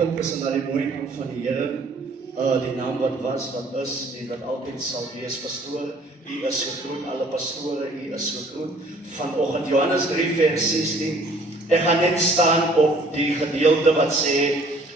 vanoggend is in die mooi naam van die Here, die naam wat was, wat is, en wat altyd sal wees. Pastoor, U is so groot, alle pastore, U is so groot. Vanoggend Johannes 3 vers 16. Ek gaan net staan op die gedeelte wat sê,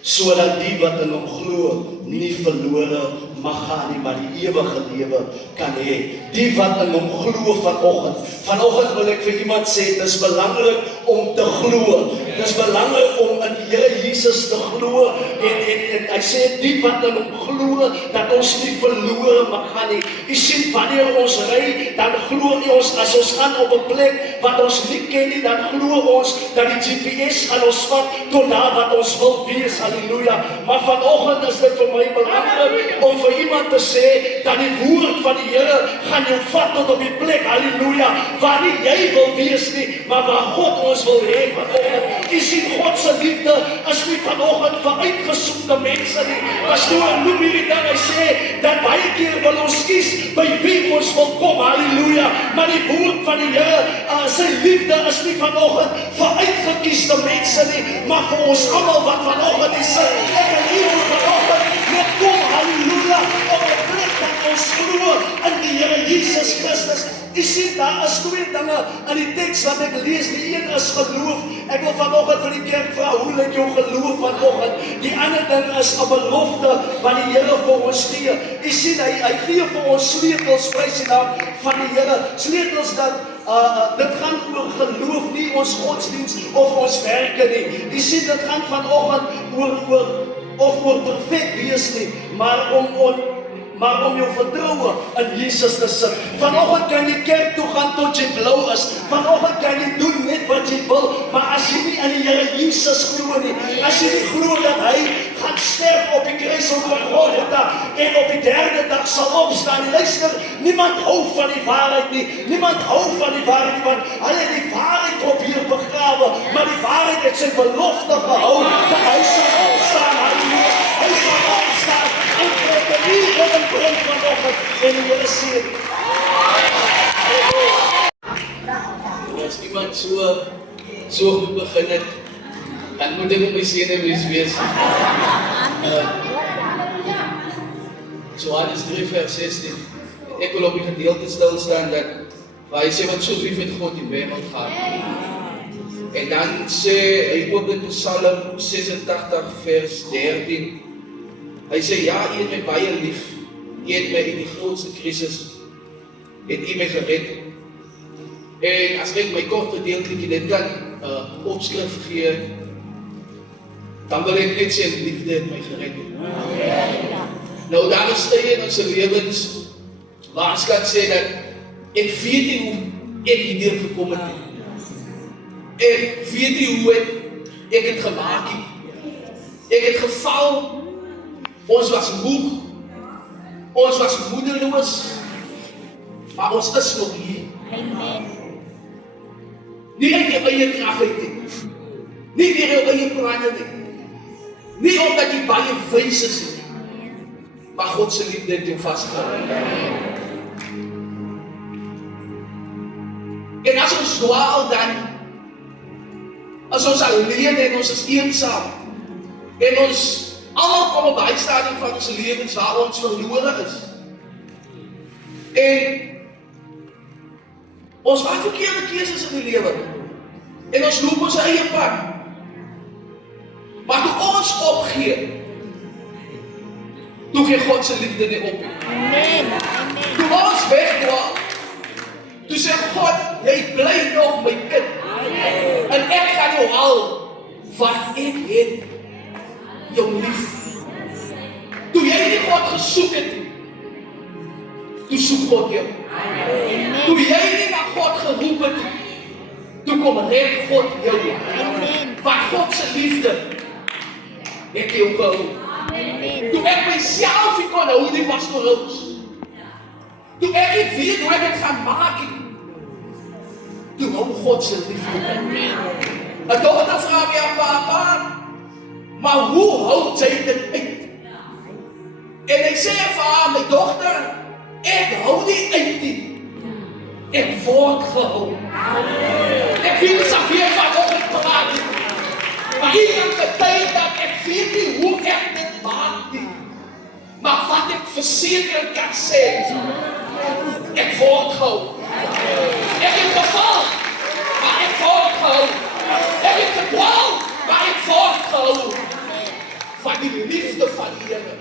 sodat die wat in hom glo nie verlore mag gaan nie, maar die ewige lewe kan hê. Die wat in hom glo vanoggend. Vanoggend wil ek vir iemand sê, dis belangrik om te glo. Dis belangrik om in die Here Jesus te glo. En hy sê, die wat in hom glo, dat ons nie verlore mag gaan nie. U sien, wanneer ons ry, dan glo ons, as ons gaan op 'n plek wat ons nie ken nie, dan glo ons dat die GPS gaan ons vat tot daar wat ons wil wees. Halleluja. Maar vanoggend is dit vir my belangrik om vir iemand te sê dat die woord van die Here gaan jou vat tot op die plek, halleluja, waar nie jy wil wees nie, maar waar God ons wil hê vanoggend. U sien, God se liefde is nie vanoggend vir uitgesoekte mense nie. Pastoor noem hierdie ding, hy sê dat baie keer wil ons kies by wie ons wil kom, halleluja, maar die woord van die Here, sy liefde is nie vanoggend vir uitgekiesde mense nie, maar vir ons almal wat vanoggend is. Ek en u moet vanoggend net kom, halleluja, op 'n plek dat ons glo in die Here Jesus Christus. U sien, daar is twee dinge in die teks wat ek lees. Die een is geloof. Ek wil vanoggend vir die kerk vra, hoe lyk jou geloof vanoggend? Die ander ding is 'n belofte wat die Here vir ons gee. U sien, hy gee vir ons sleutels, prys die naam van die Here. Sleutels dat dit gaan oor geloof, nie ons godsdiens of ons werke nie. U sien, dit gaan vanoggend oor perfek wees nie, maar om jou vertroue in Jesus te sit. Vanoggend kan jy kerk toe gaan tot jy blou is. Vanoggend kan jy doen net wat jy wil, maar as jy nie in die Here Jesus glo nie, as jy nie glo dat hy gaan sterf op die kruis op Golgotha en op die derde dag sal opstaan. Luister, niemand hou van die waarheid nie. Niemand hou van die waarheid nie, want hulle het die waarheid probeer begrawe, maar die waarheid het sy belofte gehou dat hy sal opstaan. Hy sal opstaan. Wie wat een bron vanoggend en die Here sê. As iemand so goed begin het, dan moet ek op my senuwees wees. Johannes 3 vers 16. Ek wil op die gedeelte stil staan dat waar hy sê, want so lief het God die wêreld gehad. En dan sê hy ook in Psalm 86 vers 13. Hy sê, ja, U het my baie lief. U het my in die grootste krisis het U my gered. En as ek my kort gedeeltjie dit kan opskrif gee, dan wil ek net sê, liefde het my gered. Nou, daar is tye in ons lewens waar ons kan sê dat ek weet nie hoe ek hierdeur gekom het nie. Ek weet nie hoe ek het gemaak het. Ek het geval. Ons was moeg, ons was moedeloos, maar ons is nog hier. Amen. Nie uit jou eie krag uit nie, nie deur jou eie planne nie, nie omdat jy baie wys is nie, maar God se liefde het jou vasgehou. En as ons dwaal dan, as ons alleen en ons is eensaam, en ons almal kom op daai stadium van ons lewens waar ons verlore is. En ons maak verkeerde keuses in die lewe. En ons loop ons eie pad. Maar toe ons opgee, toe gee God se liefde nie op. Amen. Toe ons wegdwaal, toe sê God, jy bly nog my kind. Amen. En ek gaan jou haal, wat ek het. Jou lief. Toe jy nie God gesoek het, toe soek God jou. Amen. Toe jy nie na God geroep het, toe kom red God jou. Amen. Wat God se liefde het jou gehou. Amen. Toe ek myself nie kon hou nie, Pastor Rose. Toe ek nie weet hoe ek het gaan maak nie, toe hou God se liefde. Amen. 'n dogter vra my aan papa, maar hoe hou jy dit uit? En ek sê vir haar, my dogter, ek hou nie uit nie. Ek word gehou. Ek weet nie, Safia, wat ook het praat. Maar hier kan getuig dat ek weet nie Maar wat ek verseker kan sê, ek word gehou. Ek het geval, maar ek word gehou. Ek het gedwaal, maar ek word gehou. Van die liefde van die Here.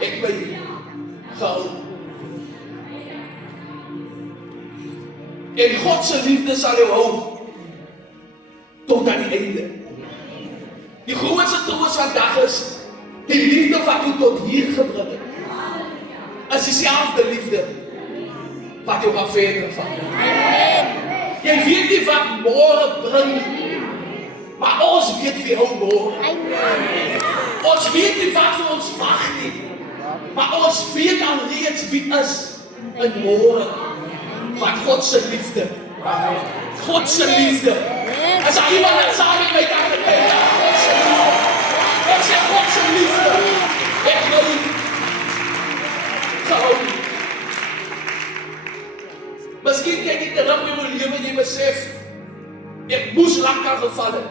Ek ben gehou. En God se liefde sal jou hou tot aan die einde. Die grootste troos vandag is die liefde wat jou tot hier gebring het. Is dieselfde liefde wat jou kan verder vat. Jy weet nie wat môre bring, maar ons weet wie hou môre. Ons weet nie wat vir ons wag nie, maar ons weet alreeds wie is in môre. Van God se liefde. God se liefde. As daar iemand wat saam met my kan gebeur, God se liefde. Ek sê God se liefde. Ek wil gehou. Miskien kyk jy terug in jou lewe en jy besef, ek moes lankal geval het.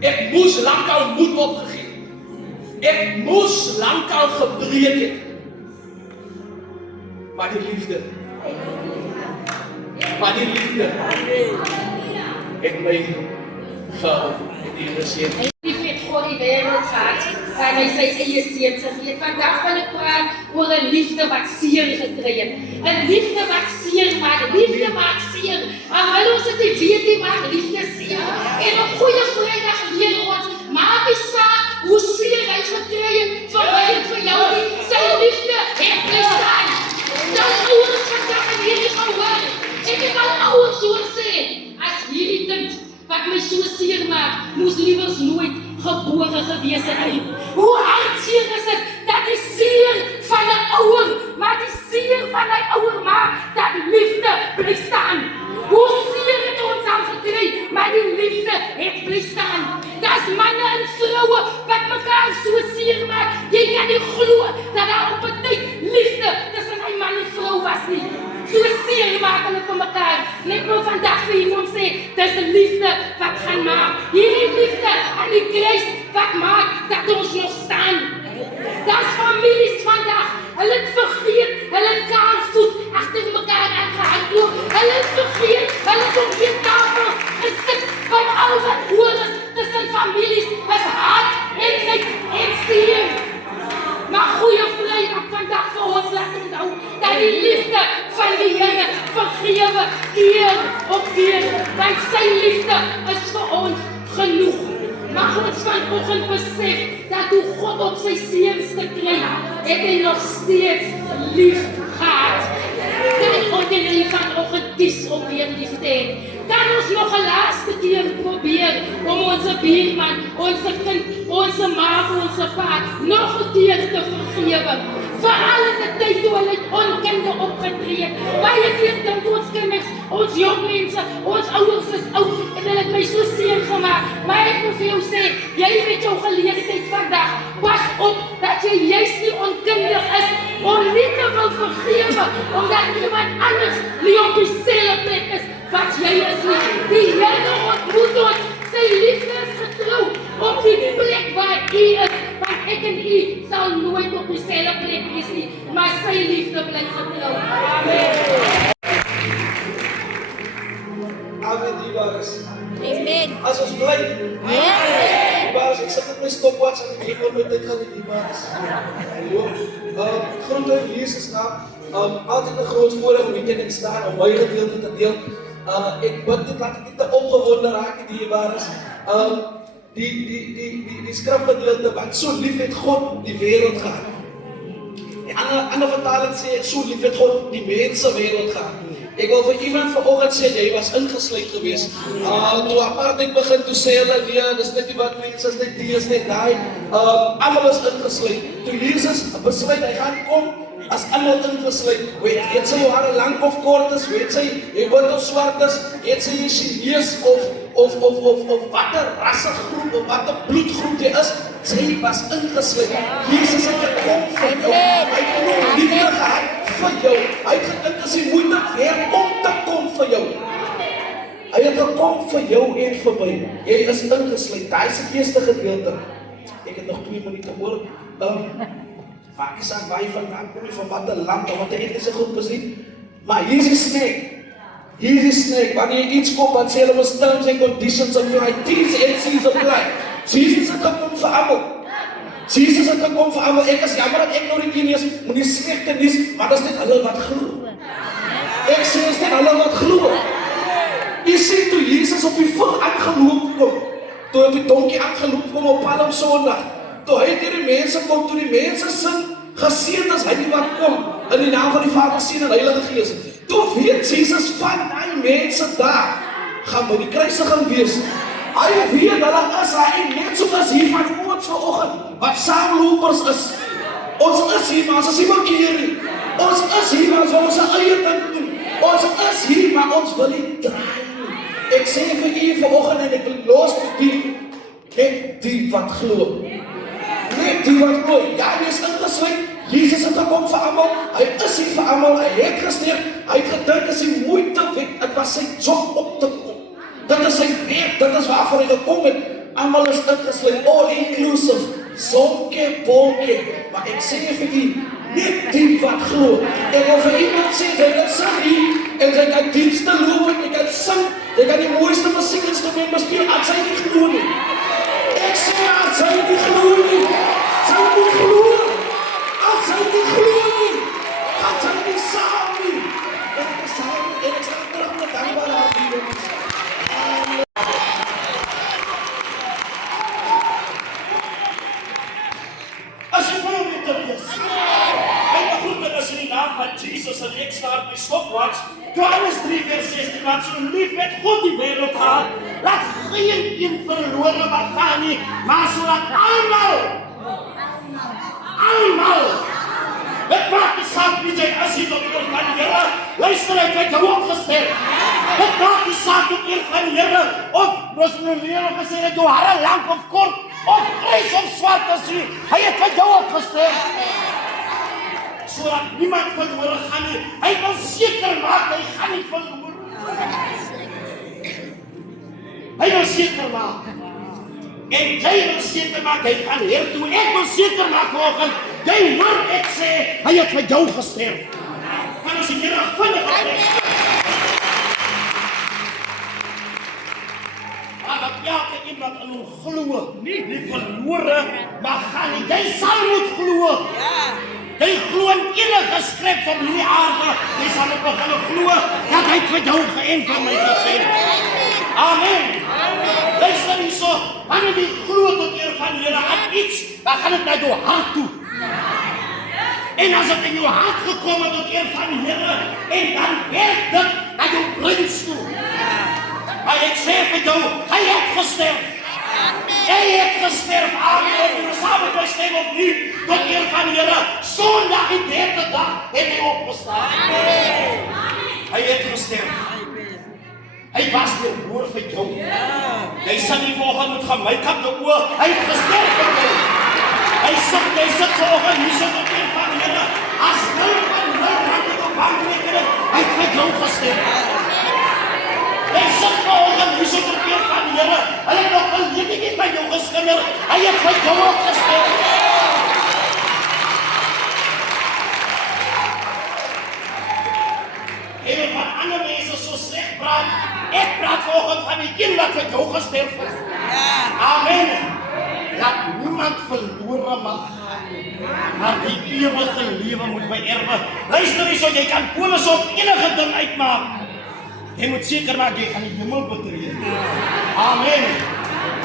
Ek moes lankal moed opgegee. Ek moes lankal gebreek het. Maar die liefde. Maar die liefde. Ek my gehou. Die Here sê. Lief het God die wêreld gehad, en hy sy eie seun gegee. Vandag wil ek praat oor 'n liefde wat seer gekry het. 'n Liefde wat seer maak, liefde maak seer. En wil ons dit weet nie maak liefde seer. En op Goeie Vrydag leer ons, maak nie saak hoe seer hy gekry het vir my en vir jou nie. Sy liefde het bestaan. Dat ouers vandag in hierdie gehoor. Ek het al ouers so sê, as hierdie kind wat my so seer maak, moes liewers nooit gebore gewees het nie. Hoe hartseer is dit dat die seer van 'n ouer, maar die seer van 'n ouer maak dat liefde bly staan. Hoe seer het ons al gekry, maar die liefde het bly staan. Daar's manne en vroue wat mekaar so seer maak. Jy kan nie glo dat daar op 'n tyd liefde tussen 'n man en vrou was nie. So seer maak hulle vir mekaar. Net nou vandag vir iemand sê, dis 'n liefde wat gaan maak. Hierdie liefde aan die kruis wat maak dat ons nog staan. Daar's families vandag, hulle het vergeet, hulle het kaalvoet agter mekaar aangehardloop. Hulle het vergeet, hulle het op die tafel gesit van al wat hoor is tussen families, is haat en net en seer. Maar Goeie Vrydag vandag vir ons laat ons hou dat die liefde van die Here vergewe keer op keer, want sy liefde is vir ons genoeg. Mag ons vanoggend besef dat hoe God op sy seuns gekry het hy nog steeds lief gehad. Kan ons nie vanoggend kies om weer lief te hê? Kan ons nog 'n laaste keer probeer om ons buurman, ons kind, ons ma, ons pa nog 'n keer te vergewe? Veral in die tyd toe hulle onkunde opgetree het. Baie keer dink ons kinders, ons jong mense, ons ouers is oud en hulle het my so seer gemaak. Maar ek wil vir jou sê, jy met jou geleentheid vandag, pas op dat jy juist nie onkundig is om nie te wil vergewe, omdat iemand anders nie op dieselfde plek is wat jy is nie. Die Here ontmoet ons, sy liefde is getrou op die plek waar hy is, want ek en hy sal nooit op dieselfde plek wees nie, maar sy liefde bly getrou. Amen. Amen, die baas. Amen. As ons bly. Yes. Die baas, ek sit op my stopwatch en ek wil my tyd gaan met die baas. Groete in Jesus naam. Altyd 'n groot voorreg om hier te staan om my gedeelte te deel. Ek bid dit laat ek nie te opgewonde raak die baas. Die skrifgedeelte wat so lief het God die wêreld gehad. Die ander vertaling sê so lief het God die mense wêreld gehad. Ek wil vir iemand vanoggend sê jy was ingesluit geweest. Toe apartheid begin toe sê hulle nee, dis net nie wat mense is net die is net daai. Almal is ingesluit. Toe Jesus besluit hy gaan kom as almal ingesluit. Weet sy hare lank of kort is, weet sy jy word of swart is, weet sy jy Chinees of watter rassegroep of watter bloedgroep jy is, sy was ingesluit. Jesus het gekom vir jou. Hy het liefde gehad vir jou. Hy het gedink as hy moeite werd om te kom vir jou. Hy het gekom vir jou en vir my. Jy is ingesluit. Daai is die eerste gedeelte. ek het nog 2 minute oor. Maak nie saak waar jy vandaan kom, van wat 'n land of wat 'n etniese groep is nie. Maar hier is die snake. Hier is die snake. Wanneer jy iets koop, dan sê hulle mos terms and conditions apply. T's and C's apply. Jesus het gekom vir almal. Jesus het gekom vir almal. Ek is jammer dat ek nou die een is, moenie slegte nuus, maar dit is net hulle wat glo. Ek sê is net hulle wat glo. Jy sien toe Jesus op die vul aangeloop kom, toe op die donkie aangeloop kom op Palm Sondag, toe hy deur die mense kom, toe die mense sing, geseënd is hy wat kom, in die naam van die Vader, Seun en Heilige Gees. Toe weet Jesus van die mense daar, gaan by die kruisiging wees. Hy weet hulle is hy, net soos hier van ons vanoggend, wat saamlopers is. Ons is hier, maar ons is nie bekeer nie. Ons is hier, maar ons wil ons eie ding doen. Ons is hier, maar ons wil nie draai nie. Ek sê vir u vanoggend en ek wil los met die, net die wat glo. Net die wat glo. Ja, hy is ingesluit. Jesus het gekom vir almal. Hy is hier vir almal. Hy het gesterf. Hy het gedink as hy moeite weg. Dit was sy job op te kom. Dit is sy werk. Dit is waarvoor hy gekom het. Almal is ingesluit. All inclusive. Sonke, bonke. Maar ek sê vir u, net die wat glo. Ek wil vir iemand sê, jy kan sing hier, en jy kan dienste loop, en jy kan sing, jy kan die mooiste musiekinstrument bespeel, as jy nie glo nie. Ek sê, as jy nie glo nie, sy moet glo. As jy nie glo nie, as jy nie saam nie. Ek is saam, en ek staan terug met dankbaarheid hier. As jy wil weet wat is. Hy begroet dit as in die naam van Jesus en ek staat by stopwatch. Johannes 3 vers 16, want so lief het God die wêreld gehad, dat geen een verlore mag gaan nie, maar sodat almal. Dit maak nie saak wie jy is hier op die van die Here. Luister, hy het jou opgestel. Dit maak nie saak op die van die Here, of ons nou leer of gesê dat jou hare lang of kort, of grys of swart as jy, hy het vir jou opgestel. Sodat niemand verlore gaan nie. Hy wil seker maak, hy gaan nie verlore. Hy wil seker maak. En jy wil seker maak, hy gaan hier toe. Ek wil seker maak, vanoggend, jy hoor ek sê, hy het vir jou gesterf. Kan ons die Here vinnig oplees? Dat elke iemand in hom glo, nie verlore mag gaan nie. Jy sal moet glo. Jy glo in enige skrif op hierdie aarde. Jy sal ook begin glo dat hy vir jou geënt vir my gesê het. Amen. Luister hierso, wanneer jy glo tot eer van die Here aan iets, dan gaan dit na jou hart toe. En as dit in jou hart gekom het tot eer van die Here, en dan werk dit na jou brins toe. Maar ek sê vir jou, hy het gesterf. Hy het gesterf. Amen. Jy saam met my stem of nie, tot eer van die Here. Sondag die 3de dag het hy opgestaan. Hy het gesterf. Hy was die broer vir jou. Jy sal nie volgende moet gaan, my kap jou oor. Hy het gesterf vir jou. Jy sit volgende, hier sit op eer van die Here. As nou van nou rand op bankrekening, hy het vir jou gesterf. Hy sit volgende, hier sit op eer van die Here. Hy het nog een leeding by jou geskinder. Hy het vir jou opgesterf. En van ander mense so sleg praat, ek praat volgens van die een wat vir jou gesterf is. Amen. Dat niemand verlore mag gaan, maar die ewige lewe moet beerwe. Luister hierso, jy kan polis op enige ding uitmaak. Jy moet seker maak jy gaan die hemel betree. Amen.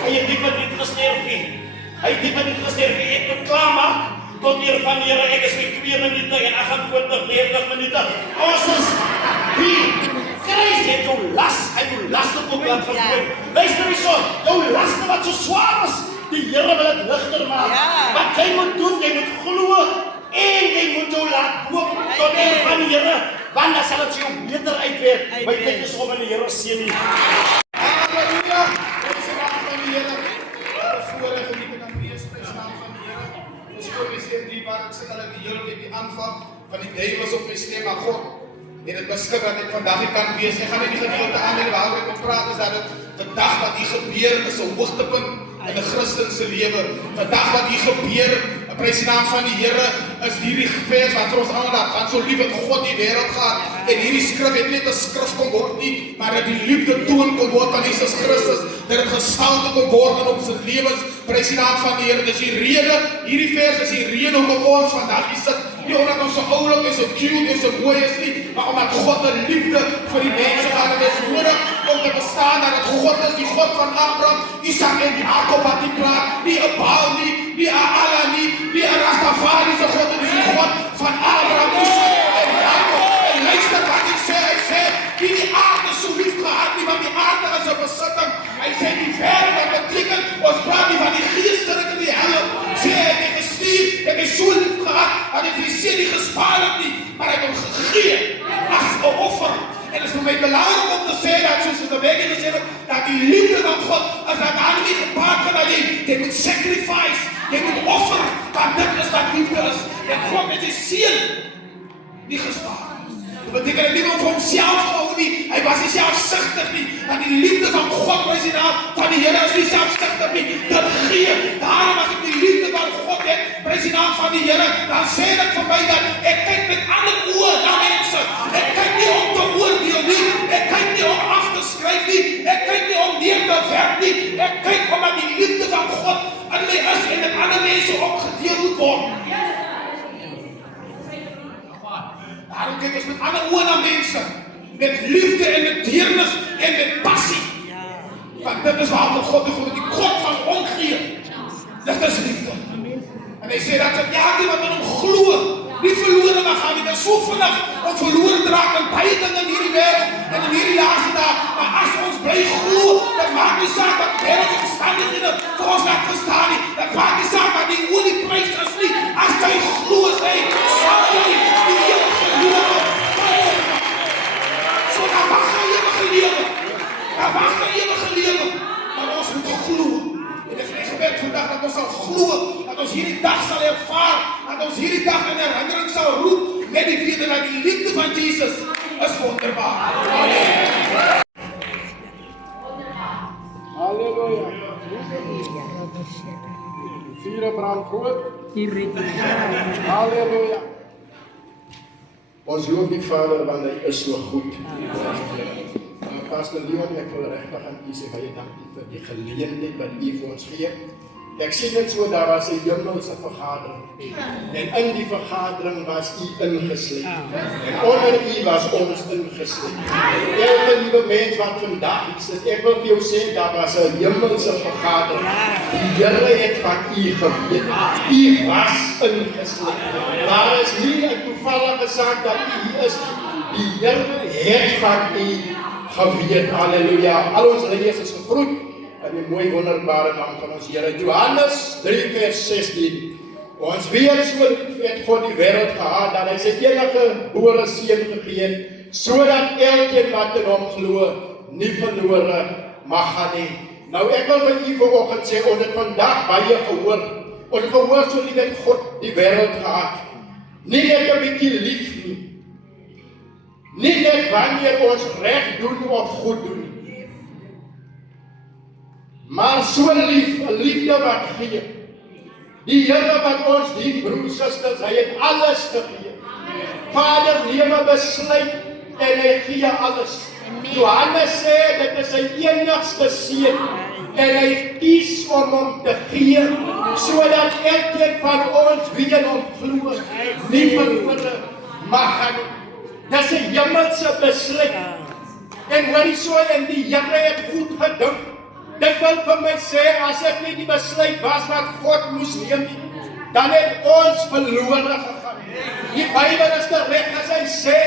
Hy het nie gesterf nie. Hy het nie gesterf nie. Ek moet klaarmaak tot eer van die Here. Ek is met 2 minute en 28, 30 minute. Ons is hier. Kruis het jou las. Hy jou laste op laat vergooi. Luister hierso, jou laste wat so swaar is, die Here wil dit ligter maak. Wat jy moet doen, jy moet glo en jy moet jou laat loop tot eer van die Here. Want dan sal dit jou beter uitwerk. My tyd is om in die Here seën nie. Halleluja! Dit is die naam van die Here. Wat 'n voorreg om hier te kan wees in die naam van die Here. Ons kom weer sien die waar ek sê dat die Here net die aanvang van die duiwels op my stem maar God. En dit beskik dat ek vandag hier kan wees. Ek gaan net die gedeelte aan en waaroor ek wil praat is dat dit vandag wat hier gebeur is 'n hoogtepunt in 'n Christen se lewe. Vandag wat hier gebeur, prys die naam van die Here, is hierdie vers wat vir ons almal dat want so lief het God die wêreld gehad. En hierdie skrif het net 'n skrif kom word nie, maar dat die liefde toon kom word van Jesus Christus, dat dit gestalte kom word in ons lewens. Prys die naam van die Here. Dis die rede, hierdie vers is die rede hoekom ons vandag hier sit. Nie omdat ons so oulik en so cute en so mooi is nie, maar omdat God 'n liefde vir die mense gehad het. Dit is nodig om te verstaan dat dit God is, die God van Abraham, Isak en Jakob wat die praat, nie 'n Baal nie, nie 'n Allah nie, nie 'n Rastafari se God nie, die God van Abraham, Isak en Jakob. En luister wat hy sê, die aarde so lief gehad nie, want die aarde is 'n besitting. Hy sê die wêreld wat beteken, ons praat nie van die geestelike die hel. Sê hy het gestuur, het hy so lief gehad, dat hy vir sy nie gespaar het nie, maar hy het hom gegee as 'n offer. En het is vir my belangrik om te sê dat, soos het Rebecca gesê het, dat die liefde van God, as dat daar nie gepaard gaan dat jy moet sacrifice, jy moet offer, want dit is wat liefde is. En God met sy seun nie gespaar. Dat beteken nie om vir homself gehou nie, hy was nie selfsugtig nie, want die liefde van God, prys die naam van die Here is nie selfsugtig nie, dit gee. Daarom as ek die liefde van God het, prys die naam van die Here, dan sê dit vir my dat ek kyk met ander oë na mense. Ek kyk nie om te oordeel nie, ek kyk nie om af te skryf nie, ek kyk nie om neer te werk nie, ek kyk omdat die liefde van God in my is en met ander mense ook gedeel moet word. Daarom kyk ons met ander oë na mense, met liefde en met deernis en met passie. Want dit is waarom God die God van omgee. Dit is liefde. En hy sê dat elkeen wat in hom glo, nie verlore mag gaan nie. Dit is so vinnig om verlore te raak in baie dinge in hierdie wêreld en in hierdie laaste dae. Maar as ons bly glo, dan maak nie saak wat wêreldse omstandighede vir ons laat verstaan nie. Dat maak nie saak wat die olieprys is nie. As jy glo, sal jy die ewige lewe. So dan wag jy ewige lewe. Dan wag jy ewige lewe. Maar ons moet glo. En ek het gebed vandag dat ons sal glo, dat ons hierdie dag sal ervaar, dat ons hierdie dag in herinnering sal roep met die vrede dat die liefde van Jesus is wonderbaar. Amen. Halleluja. Vier brand groot. Halleluja. Ons loof die Vader, want hy is so goed. Pastor Leon, ek wil regtig aan u sê baie dankie vir die geleentheid wat u vir ons gee. Ek sien dit so, daar was 'n hemelse vergadering. En in die vergadering was u ingesluit. En onder u was ons ingesluit. Elke liewe mens wat vandag hier sit, ek wil vir jou sê, daar was 'n hemelse vergadering. Die Here het van u geweet. U was ingesluit. Daar is nie 'n toevallige saak dat u hier is. Die Here het van u geweet. Halleluja. Al ons leiers is gegroet in die mooi wonderbare naam van ons Here. Johannes 3 vers 16. Ons weet so lief het God die wêreld gehad dat hy sy enige gebore seun gegee het, sodat elkeen wat in hom glo nie verlore mag gaan nie. Nou ek wil vir u vanoggend sê, ons het vandag baie gehoor. Ons het gehoor so lief het God die wêreld gehad. Nie net 'n bietjie lief nie. Nie net wanneer ons reg doen of goed doen. Maar so lief, 'n liefde wat gee. Die Here wat ons dien, broers, susters, hy het alles gegee. Vader neem 'n besluit en hy gee alles. Johannes sê dit is sy enigste seun en hy kies om hom te gee, sodat elkeen van ons wie in hom glo, nie verlore mag gaan. Dis 'n hemelse besluit. En hoorie so, en die Here het goed gedink. Dit wil vir my sê, as ek nie die besluit was wat God moes neem, dan het ons verlore gegaan. Die Bybel is reg as hy sê,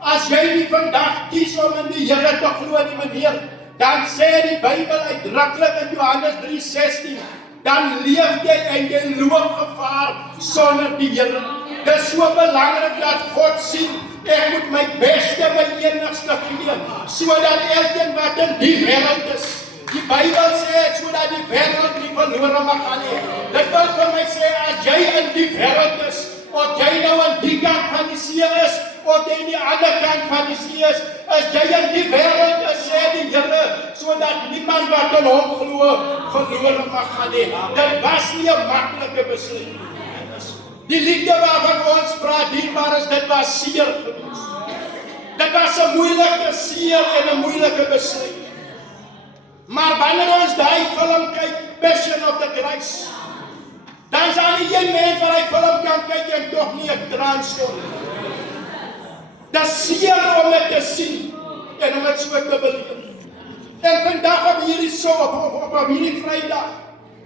as jy nie vandag kies om in die Here te glo nie, meneer, dan sê die Bybel uitdruklik in Johannes 3:16, dan leef jy en jy loop gevaar sonder die Here. Dit is so belangrik dat God sien, ek moet my beste, my enigste gee, sodat elkeen wat in die wêreld is, die Bybel sê, sodat die wêreld nie verlore mag gaan nie. Dit wil vir my sê, as jy in die wêreld is, of jy nou aan die kant van die see is, of jy in die ander kant van die see is, as jy in die wêreld is, sê die Here, sodat niemand wat in hom glo, verlore mag gaan nie. Dit was nie 'n maklike besluit. Die liefde waarvan ons praat, dierbaar is, dit was seer geweest. Dit was 'n moeilike seer en 'n moeilike besluit. Maar wanneer ons daai film kyk, Passion of the Christ, dan is daar nie een mens wat die film kan kyk en toch nie 'n traan stort. Dit is seer om dit te sien en om dit so te beleef. En vandag op hierdie Vrydag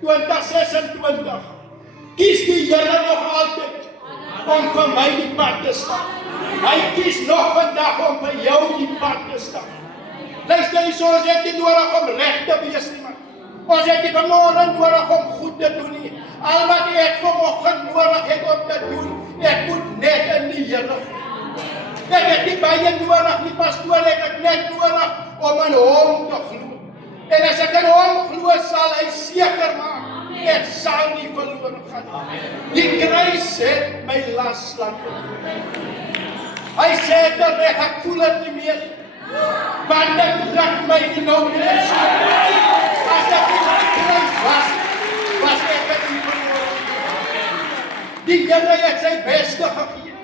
2026 kies die Here nog altyd om vir my die pad te stap. Hy kies nog vandag om vir jou die pad te stap. Luister eens, ons het nie nodig om reg te wees nie, man. Ons het nie vanmorgen nodig om goed te doen nie. Al wat ek vanoggend nodig het om te doen, ek moet net in die Here. Ek het nie baie nodig nie, pastoor, ek het net nodig om in hom te glo. En as ek in hom glo, sal hy seker maak, ek sal nie verloren gaan. Die kruis het my las laat verloor. Hy sê tereg, ek voel het nie meer, want ek druk my nou meer so. As ek in die kruis was ek het nie verloren. Die Here het sy beste gegee.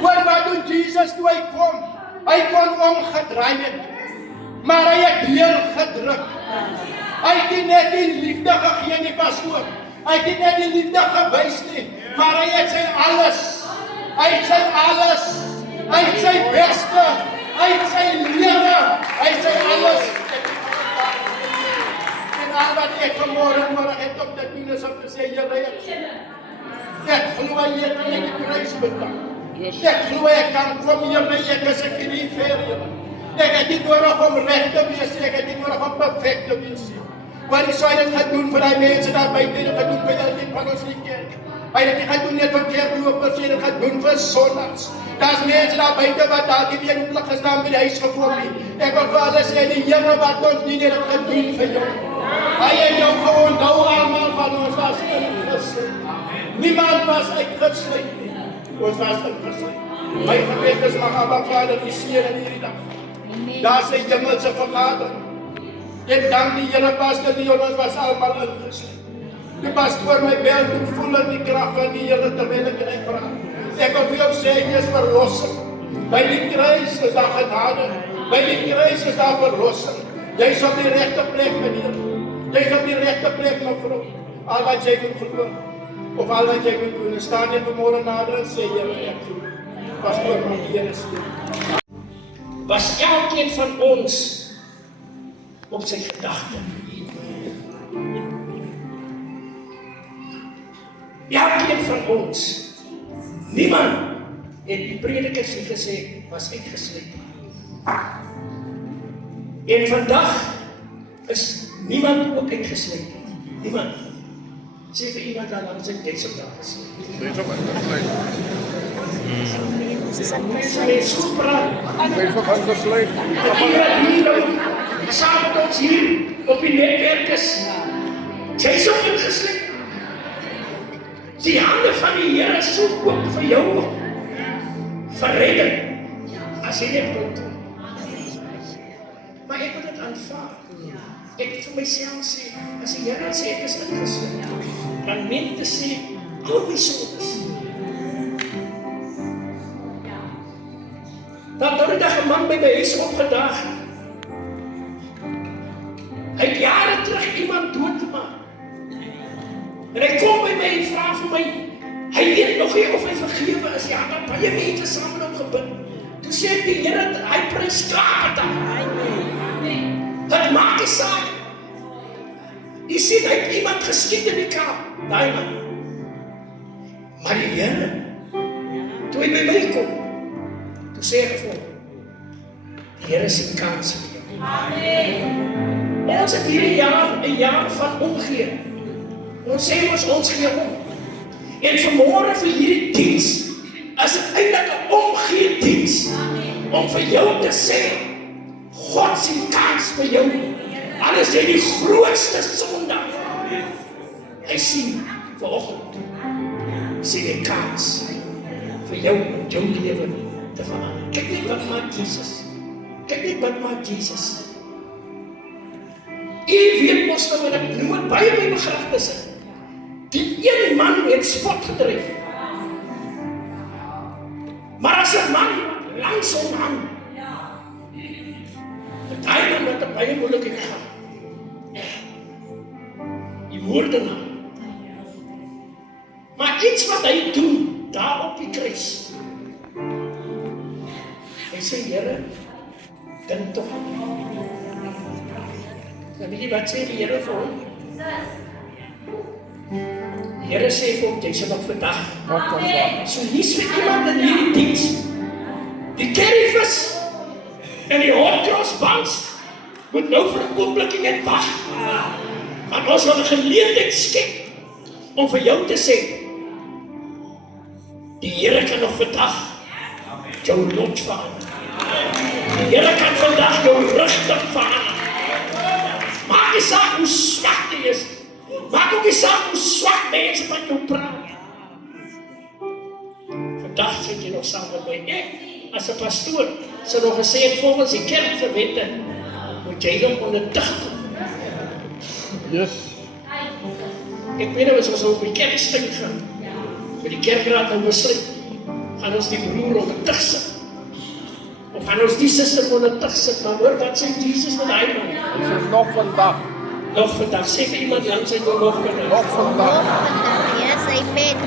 Hoor wat doen Jesus toe hy kom? Hy kon omgedraai het, maar hy het deurgedruk. Hy het nie net die liefde gegee nie, pastoor. Hy het nie net die liefde gewys nie, maar hy het sy alles. Hy het sy alles. Hy het sy beste. Hy het sy lewe. Hy het sy alles. En al wat ek vanmorgen nodig het om te doen is om te sê, Here, ek glo hy het my die kruis betaal. Ek glo ek kan kom hier my ek is 'n knieveer. Ek het nie nodig om reg te wees, ek het nie nodig om perfek te wees. Wat is hy dit gaan doen vir die mense daar buite, dit gaan doen vir die van ons die kerk. Hy het dit gaan doen net vir kerklopers, dit gaan doen vir sondags. Daar's mense daar buite wat dalk nie weer op gestaan by die huis gekom nie. Ek wil vir hulle sê, die Here wat ons dien, dit gaan doen vir jou. Hy het jou geonthou almal van ons was ingesluit. Niemand was uitgesluit nie. Ons was ingesluit. My gebed is, mag Abba Vader die seën in hierdie dag. Daar is 'n hemelse vergadering. Ek dank die Here, Pastor Leon, ons was almal ingesluit. Die pastoor my bel toe voel in die krag van die Here terwyl ek net praat. Ek wil vir jou sê, jy is verlossing. By die kruis is daar genade. By die kruis is daar verlossing. Jy is op die regte plek, meneer. Jy is op die regte plek, mevrou. Al wat jy moet glo, of al wat jy moet doen, staan jy vanmorgen nader en sê, Here, ek glo. Pastoor, mag die Here sê. Was elkeen van ons op sy gedagte. Elkeen van ons. Niemand het die predikers nie gesê, was uitgesluit. En vandag is niemand ook uitgesluit. Niemand. Sê vir iemand daar langs ek net so daar gesluit. Mense het so praat. Iemand hier, saam met ons hier, op die netwerk is. Sy is ook ingesluit. Die hande van die Here is so oop vir jou. Verredding. As jy net wil kom. Maar ek moet dit aanvaar. Ek het vir myself sê, as die Here sê ek is ingesluit, dan meen te sê, al my sondes. Dan het daar 'n man by my huis opgedaag. Hy het jare terug iemand doodgemaak. En hy kom by my en vra vir my, hy weet nog nie of hy vergewe is, ja, dan baie mense saam met hom gebind. Toe sê ek die Here, hy prys klaar dan. Dat maak die saak. Jy sien, hy het iemand geskiet in die Kaap, daai man. Maar die Here, toe hy by my kom, toe sê ek vir hom, die Here sien kans vir jou. Amen. Ons het hierdie jaar 'n jaar van omgee. Ons sê ons gee om. En vanmorgen vir hierdie diens, is het eintlik 'n omgee diens, om vir jou te sê, God sien kans vir jou. Al is jy die grootste sondag. Hy sien vanoggend, sien hy kans vir jou lewe te verander. Kyk net wat maak Jesus. Kyk net wat maak Jesus. U weet mos nou, en ek noem het baie my begrafnisse. Die een man het spot gedryf. Maar as 'n man langs hom hang, daai man het 'n baie moeilike gehad. Die moordenaar. Maar iets wat hy doen, daar op die kruis. Hy sê, Here, dink tog aan my. Dan weet jy wat sê die Here vir hom? Die Here sê vir hom, jy sal nog vandag. So hier's vir iemand in hierdie diens, die Caritas en die Hotcross-bands moet nou vir 'n oombliekie net wag. Want ons wil 'n geleentheid skep om vir jou te sê, die Here kan nog vandag jou lot verander. Die Here kan vandag jou rigting verander. Maak nie saak hoe swak jy is. Maak ook nie saak hoe swak mense van jou praat. Vandag sit jy nog saam met my. Ek, as 'n pastoor, sou nog gesê het volgens die kerkgewette, moet jy nog onder tig kom. Yes. Ek weet nou, as ons op die kerksting gaan, met die kerkraad nou besluit, gaan ons die broer onder tig sit. Of gaan ons die suster onder tig sit, maar hoor, wat sê Jesus met hy man? Dit is nog vandag. Nog vandag, sê vir iemand langs hy nog vandag. Nog vandag. Yes, amen.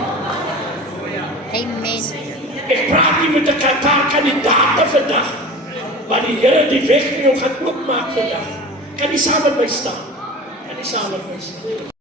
Amen. Ek praat nie met 'n paar kandidaate vandag, maar die Here die weg vir jou gaan oopmaak vandag. Kan nie saam met my staan. Kan nie saam met my staan.